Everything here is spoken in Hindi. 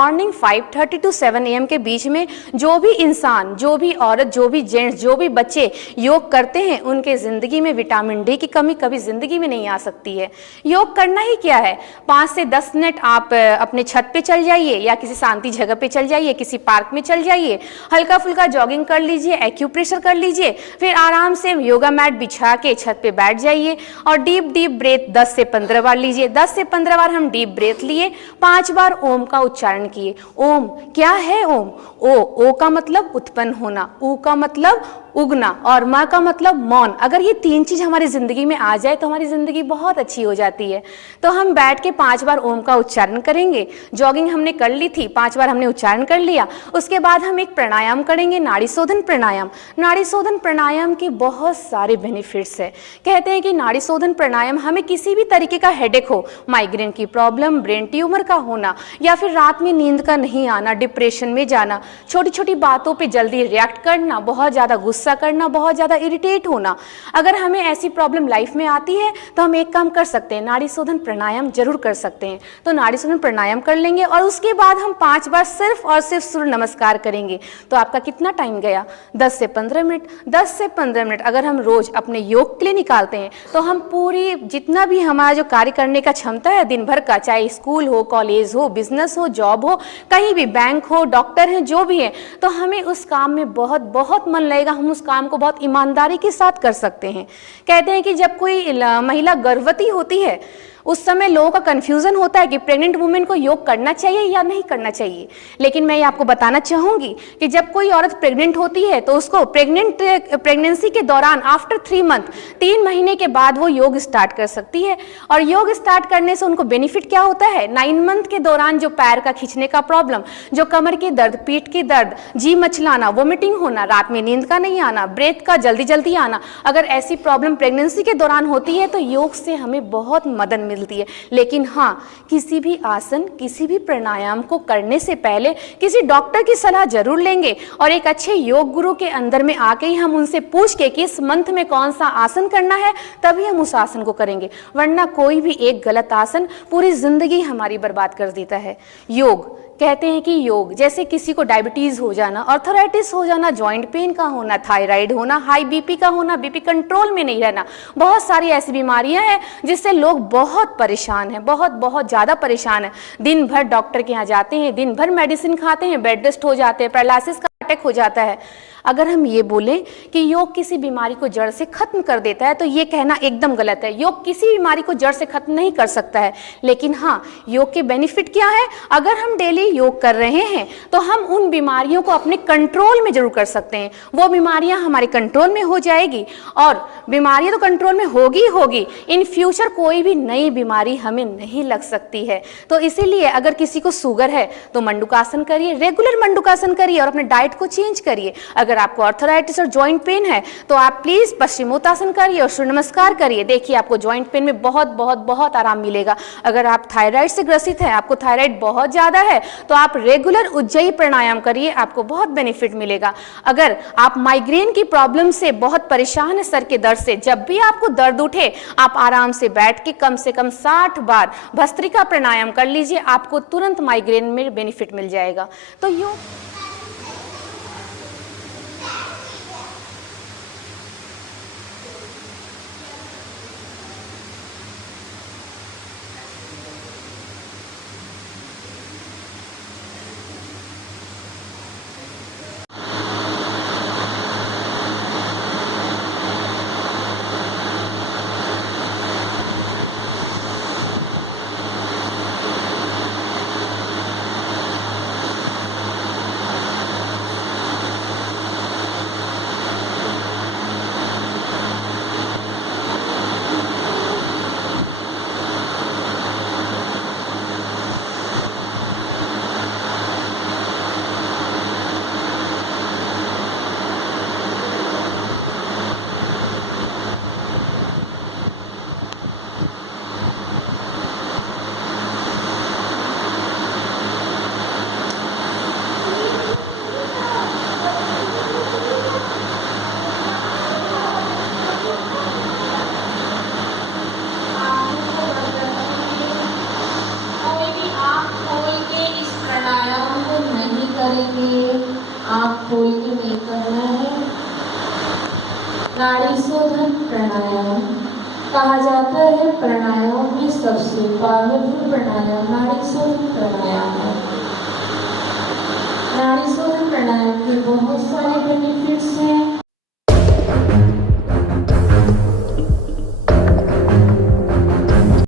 मॉर्निंग 5:30 to 7 AM के बीच में जो भी इंसान, जो भी औरत, जो भी जेंट्स, जो भी बच्चे योग करते हैं उनके ज़िंदगी में विटामिन डी की कमी कभी ज़िंदगी में नहीं आ सकती है। योग करना ही क्या है, 5 से 10 मिनट आप अपने छत पे चल जाइए या किसी शांति जगह पे चल जाइए, किसी पार्क में चल जाइए, हल्का फुल्का जॉगिंग कर लीजिए, एक्यूप्रेशर कर लीजिए, फिर आराम से योगा मैट बिछा के छत पे बैठ जाइए और डीप डीप ब्रेथ 10 से 15 बार लीजिए। 10 से 15 बार हम डीप ब्रेथ लिए, 5 बार ओम का उच्चारण किए। ओम क्या है? ओम ओ का मतलब उत्पन्न होना, ऊ का मतलब उगना और माँ का मतलब मौन। अगर ये 3 चीज हमारी जिंदगी में आ जाए तो हमारी जिंदगी बहुत अच्छी हो जाती है। तो हम बैठ के 5 बार ओम का उच्चारण करेंगे। जॉगिंग हमने कर ली थी, 5 बार हमने उच्चारण कर लिया। उसके बाद हम एक प्राणायाम करेंगे, नाड़ी शोधन प्राणायाम। नाड़ी शोधन प्राणायाम के बहुत सारे बेनिफिट्स है। कहते हैं कि नाड़ी शोधन प्राणायाम हमें किसी भी तरीके का हेडेक हो, माइग्रेन की प्रॉब्लम, ब्रेन ट्यूमर का होना या फिर रात में नींद का नहीं आना, डिप्रेशन में जाना, छोटी छोटी बातों पर जल्दी रिएक्ट करना, बहुत ज्यादा गुस्सा करना, बहुत ज्यादा इरिटेट होना, अगर हमें ऐसी प्रॉब्लम लाइफ में आती है तो हम एक काम कर सकते हैं, नाड़ी शोधन प्राणायाम जरूर कर सकते हैं। तो नाड़ी शोधन प्राणायाम कर लेंगे और उसके बाद हम 5 बार सिर्फ और सिर्फ सूर्य नमस्कार करेंगे। तो आपका कितना टाइम गया? 10 से 15 मिनट। 10 से 15 मिनट अगर हम रोज अपने योग के लिए निकालते हैं तो हम पूरी जितना भी हमारा जो कार्य करने का क्षमता है दिन भर का, चाहे स्कूल हो, कॉलेज हो, बिजनेस हो, जॉब हो, कहीं भी बैंक हो, डॉक्टर हैं, जो भी है, तो हमें उस काम में बहुत बहुत मन लगेगा, हम उस काम को बहुत ईमानदारी के साथ कर सकते हैं। कहते हैं कि जब कोई महिला गर्भवती होती है उस समय लोगों का कंफ्यूजन होता है कि प्रेग्नेंट वुमेन को योग करना चाहिए या नहीं करना चाहिए। लेकिन मैं ये आपको बताना चाहूंगी कि जब कोई औरत प्रेग्नेंट होती है तो उसको प्रेगनेंसी के दौरान आफ्टर 3 मंथ, 3 महीने के बाद वो योग स्टार्ट कर सकती है। और योग स्टार्ट करने से उनको बेनिफिट क्या होता है? 9 मंथ के दौरान जो पैर का खींचने का प्रॉब्लम, जो कमर के दर्द, पीठ के दर्द, जी मचलाना, वोमिटिंग होना, रात में नींद का नहीं आना, ब्रेथ का जल्दी जल्दी आना, अगर ऐसी प्रॉब्लम प्रेगनेंसी के दौरान होती है तो योग से हमें बहुत मदद मिलती है। लेकिन हाँ, किसी भी आसन, किसी भी प्राणायाम को करने से पहले किसी डॉक्टर की सलाह जरूर लेंगे और एक अच्छे योग गुरु के अंदर में आके ही हम उनसे पूछ के कि इस मंथ में कौन सा आसन करना है तभी हम उस आसन को करेंगे, वरना कोई भी एक गलत आसन पूरी जिंदगी हमारी बर्बाद कर देता है। योग कहते हैं कि योग जैसे किसी को डायबिटीज हो जाना, आर्थराइटिस हो जाना, जॉइंट पेन का होना, थायराइड होना, हाई बीपी का होना, बीपी कंट्रोल में नहीं रहना, बहुत सारी ऐसी बीमारियां हैं जिससे लोग बहुत परेशान हैं, बहुत बहुत ज़्यादा परेशान हैं। दिन भर डॉक्टर के यहाँ जाते हैं, दिन भर मेडिसिन खाते हैं, बेड रेस्ट हो जाते हैं, पैरालिसिस का अटैक हो जाता है। अगर हम ये बोलें कि योग किसी बीमारी को जड़ से खत्म कर देता है तो ये कहना एकदम गलत है। योग किसी बीमारी को जड़ से खत्म नहीं कर सकता है, लेकिन हाँ, योग के बेनिफिट क्या है? अगर हम डेली योग कर रहे हैं तो हम उन बीमारियों को अपने कंट्रोल में जरूर कर सकते हैं। वो बीमारियां हमारे कंट्रोल में हो जाएगी और बीमारियां तो कंट्रोल में होगी, इन फ्यूचर कोई भी नई बीमारी हमें नहीं लग सकती है। तो इसीलिए अगर किसी को शुगर है तो मंडूकासन करिए, रेगुलर मंडूकासन करिए और अपने डाइट को चेंज करिए। अगर आपको आर्थराइटिस और जॉइंट पेन है तो आप प्लीज पश्चिमोत्तासन करिए और सूर्य नमस्कार करिए। देखिए आपको जॉइंट पेन में बहुत बहुत बहुत आराम मिलेगा। अगर आप थायराइड से ग्रसित हैं, आपको थायराइड बहुत ज्यादा है, तो आप रेगुलर उज्जयी प्राणायाम करिए, आपको बहुत बेनिफिट मिलेगा। अगर आप माइग्रेन की प्रॉब्लम से बहुत परेशान है, सर के दर्द से, जब भी आपको दर्द उठे आप आराम से बैठ के कम से कम 60 बार भस्त्रिका प्राणायाम कर लीजिए, आपको तुरंत माइग्रेन में बेनिफिट मिल जाएगा। तो योग खोल के नहीं करना है। नाड़ी शोधन प्राणायाम कहा जाता है प्राणायाम में सबसे पावरफुल प्राणायाम नाड़ी शोधन प्राणायाम है। नाड़ी शोधन प्राणायाम के बहुत सारे बेनिफिट्स हैं।